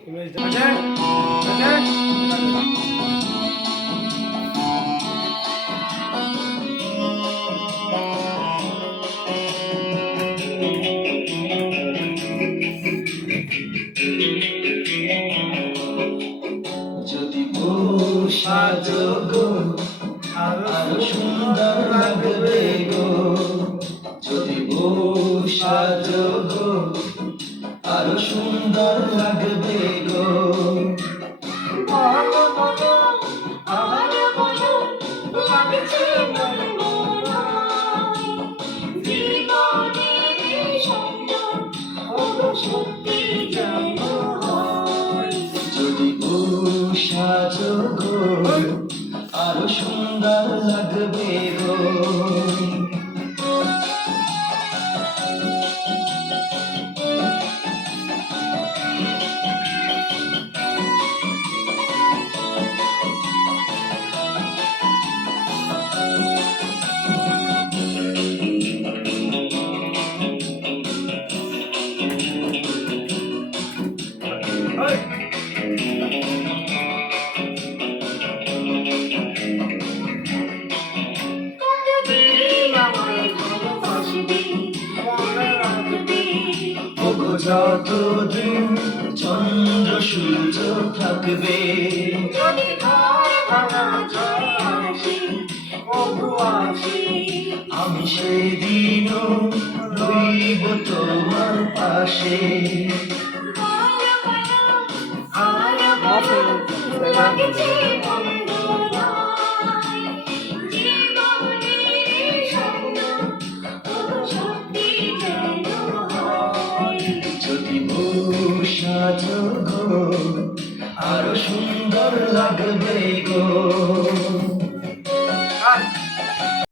যদি বউ সাজো গো আরো সুন্দর লাগবে গো, যদি বউ সাজো গো আরো সুন্দর লাগবে গো। যদি বউ সাজো গো আরো সুন্দর লাগবে গো। যতদিন চন্দ্র সূর্য থাকবে, আমি সেদিনও রইব তোমার পাশে। যদি বউ সাজো গো আরো সুন্দর লাগবে গো।